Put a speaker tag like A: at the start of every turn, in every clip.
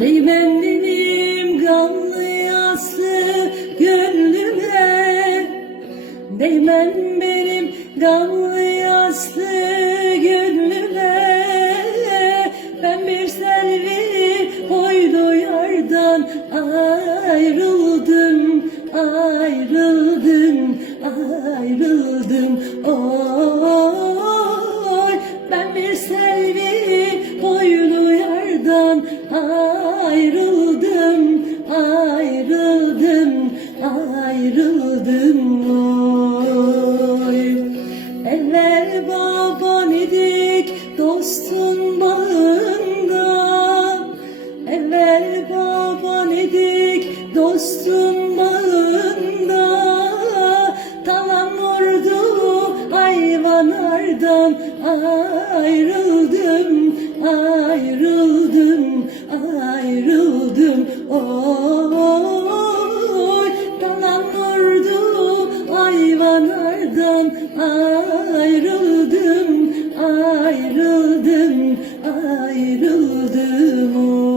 A: Beybendinim gamlı yaslı gönlüme. Değmen benim gamlı yaslı gönlüme. Ben bir selvi koydu yardan ayrıldım Ayrıldım, ayrıldım, oh. Evvel baban idik dostun bağında? Evvel baban idik dostun bağında? Talan vurdu hayvanlardan Ayrıldım, ayrıldım, ayrıldım. Oy, Ayrıldım, ayrıldım, ayrıldım oy.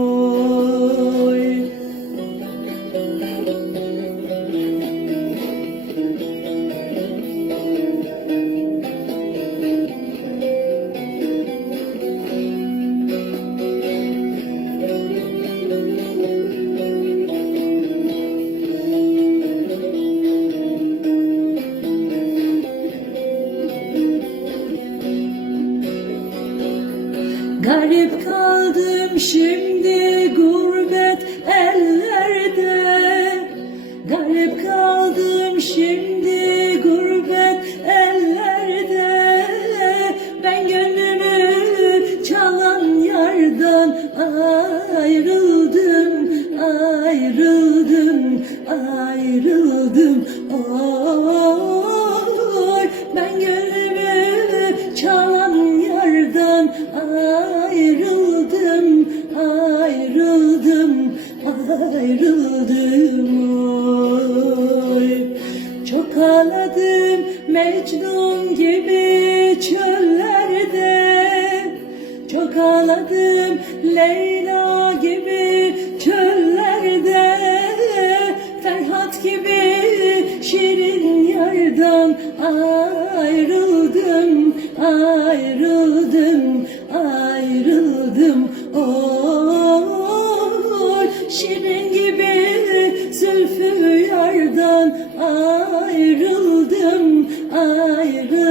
A: Garip kaldım şimdi gurbet ellerde. Garip kaldım şimdi gurbet ellerde. Ben gönlümü çalan yardan ayrıldım Ayrıldım, ayrıldım. Oy, ayrıldım, ayrıldım oy. Çok ağladım Mecnun gibi çöllerde Çok ağladım Leyla gibi çöllerde Ferhat gibi şirin yardan ayrıldım, ayrıldım, ayrıldım. Oy, ayrıldım ayrıldım.